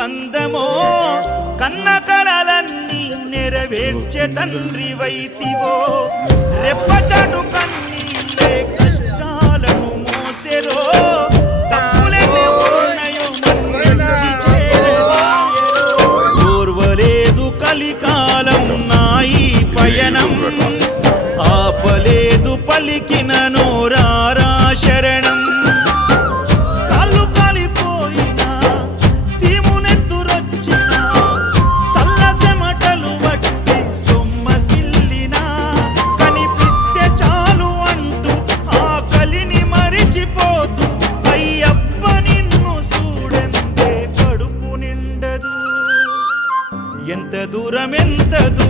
బంధమో కన్న కలలన్నీ నెరవేర్చే తండ్రి వైతివో రెప్పచాటు కన్నీళ్ళే కష్టాలను మోసెరో తప్పులెన్ని ఉన్నాయో మన్నించి చేరదీయరో ఓర్వలేదు కలికాలం నాయి పయనం ఆపలేదు పలికిన నోరారా శరణం కాళ్ళు కాలిపోయినా సీమునెత్తురొచ్చినా సల్లసెమటలు వట్టి సొమ్మసిల్లినా కనిపిస్తే చాలు అంటూ ఆకలిని మరిచిపోతూ అయ్యప్ప నిన్ను చూడంతే కడుపు నిండదు ఎంత దూరం